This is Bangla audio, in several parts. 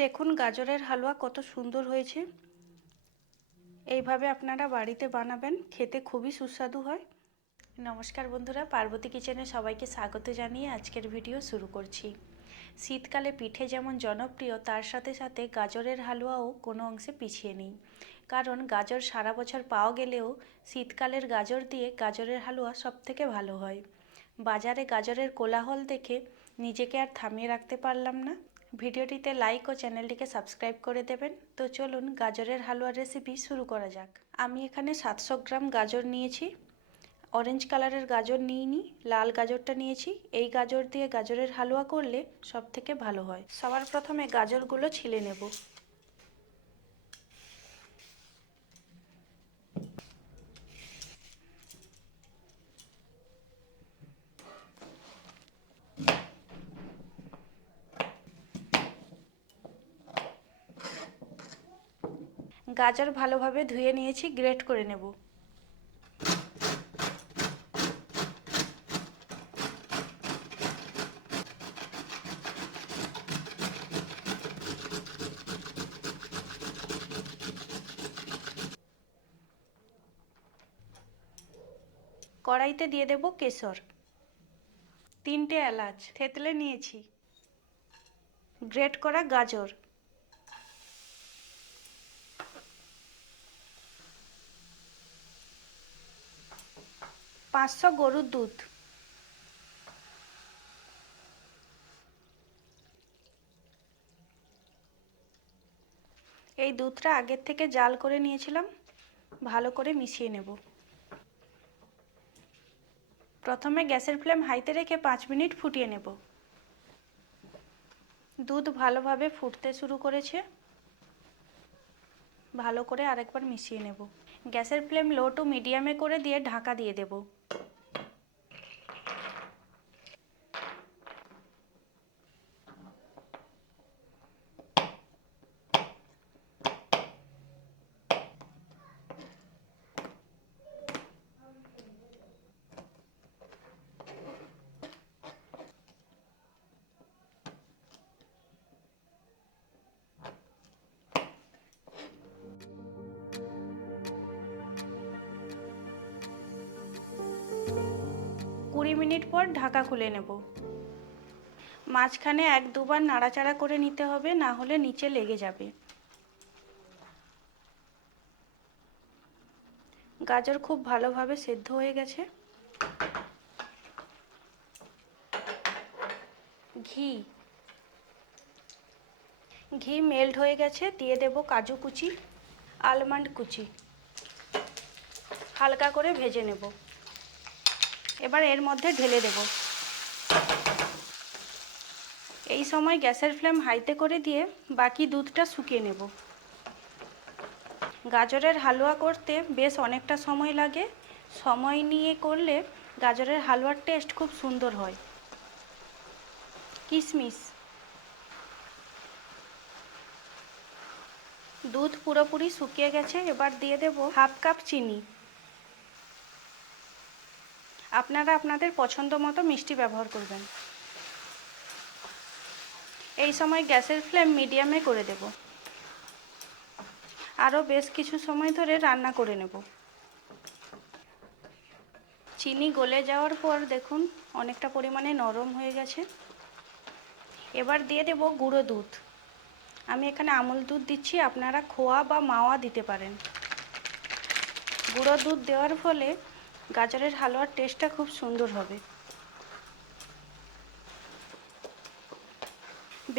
দেখুন গাজরের হালুয়া কত সুন্দর হয়েছে। এইভাবে আপনারা বাড়িতে বানাবেন, খেতে খুবই সুস্বাদু হয়। নমস্কার বন্ধুরা, পার্বতী কিচেনে সবাইকে স্বাগত জানিয়ে আজকের ভিডিও শুরু করছি। শীতকালে পিঠে যেমন জনপ্রিয়, তার সাথে সাথে গাজরের হালুয়াও কোনো অংশে পিছিয়ে নেই। কারণ গাজর সারা বছর পাওয়া গেলেও শীতকালের গাজর দিয়ে গাজরের হালুয়া সবথেকে ভালো হয়। বাজারে গাজরের কোলাহল দেখে নিজেকে আর থামিয়ে রাখতে পারলাম না। ভিডিওটিতে লাইক ও চ্যানেলটিকে সাবস্ক্রাইব করে দেবেন। তো চলুন গাজরের হালুয়ার রেসিপি শুরু করা যাক। আমি এখানে সাতশো গ্রাম গাজর নিয়েছি। অরেঞ্জ কালারের গাজর নিইনি, লাল গাজরটা নিয়েছি। এই গাজর দিয়ে গাজরের হালুয়া করলে সব থেকে ভালো হয়। সবার প্রথমে গাজরগুলো ছিলে নেব। গাজর ভালোভাবে ধুয়ে নিয়েছি গ্রেট করে নেব। কড়াইতে দিয়ে দেব কেশর। তিনটে এলাচ থেতলে নিয়েছি। গ্রেট করা গাজর। পাঁচশো গরুর দুধ। এই দুধটা আগের থেকে জাল করে নিয়েছিলাম, ভালো করে মিশিয়ে নেব। প্রথমে গ্যাসের ফ্লেম হাইতে রেখে পাঁচ মিনিট ফুটিয়ে নেব। দুধ ভালোভাবে ফুটতে শুরু করেছে। ভালো করে আরেকবার মিশিয়ে নেব। গ্যাসের ফ্লেম লো টু মিডিয়ামে করে দিয়ে ঢাকা দিয়ে দেব। কুড়ি মিনিট পর ঢাকা খুলে নেব। মাঝখানে এক দুবার নাড়াচাড়া করে নিতে হবে, না হলে নিচে লেগে যাবে। গাজর খুব ভালোভাবে সেদ্ধ হয়ে গেছে। ঘি। ঘি মেল্ট হয়ে গেছে, দিয়ে দেব কাজু কুচি, আলমন্ড কুচি। হালকা করে ভেজে নেব। এবার এর মধ্যে ঢেলে দেব। এই সময় গ্যাসের ফ্লেম হাইতে করে দিয়ে বাকি দুধটা শুকিয়ে নেব। গাজরের হালুয়া করতে বেশ অনেকটা সময় লাগে। সময় নিয়ে করলে গাজরের হালুয়ার টেস্ট খুব সুন্দর হয়। কিশমিশ দুধ পুরোপুরি শুকিয়ে গেছে, এবার দিয়ে দেব হাফ কাপ চিনি। আপনারা আপনাদের পছন্দ মতো মিষ্টি ব্যবহার করবেন। এই সময় গ্যাসের ফ্লেম মিডিয়ামে করে দেব। আরও বেশ কিছু সময় ধরে রান্না করে নেব। চিনি গলে যাওয়ার পর দেখুন, অনেকটা পরিমাণে নরম হয়ে গেছে। এবার দিয়ে দেব গুঁড়ো দুধ। আমি এখানে আমুল দুধ দিচ্ছি, আপনারা খোয়া বা মাওয়া দিতে পারেন। গুঁড়ো দুধ দেওয়ার ফলে গাজরের হালুয়ার টেস্টটা খুব সুন্দর হবে।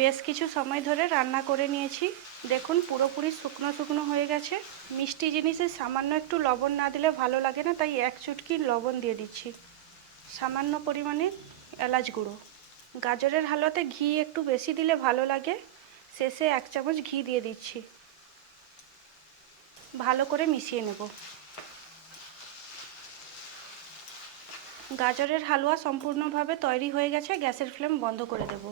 বেশ কিছু সময় ধরে রান্না করে নিয়েছি। দেখুন, পুরোপুরি শুকনো শুকনো হয়ে গেছে। মিষ্টি জিনিসে সামান্য একটু লবণ না দিলে ভালো লাগে না, তাই এক চুটকি লবণ দিয়ে দিচ্ছি। সামান্য পরিমাণে এলাচ গুঁড়ো। গাজরের হালুয়াতে ঘি একটু বেশি দিলে ভালো লাগে। শেষে এক চামচ ঘি দিয়ে দিচ্ছি। ভালো করে মিশিয়ে নেব। গাজরের হালুয়া সম্পূর্ণভাবে তৈরি হয়ে গেছে, গ্যাসের ফ্লেম বন্ধ করে দেব।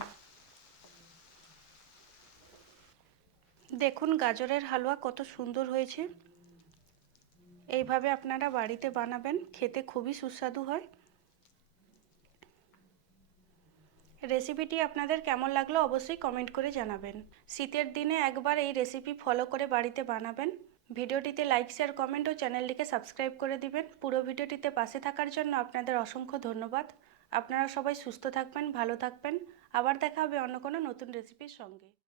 দেখুন গাজরের হালুয়া কত সুন্দর হয়েছে। এইভাবে আপনারা বাড়িতে বানাবেন, খেতে খুবই সুস্বাদু হয়। রেসিপিটি আপনাদের কেমন লাগল অবশ্যই কমেন্ট করে জানাবেন। শীতের দিনে একবার এই রেসিপি ফলো করে বাড়িতে বানাবেন। ভিডিওটিতে লাইক শেয়ার কমেন্ট ও চ্যানেলটিকে সাবস্ক্রাইব করে দিবেন। পুরো ভিডিওটিতে পাশে থাকার জন্য আপনাদের অসংখ্য ধন্যবাদ। আপনারা সবাই সুস্থ থাকবেন, ভালো থাকবেন। আবার দেখা হবে অন্য কোনো নতুন রেসিপির সঙ্গে।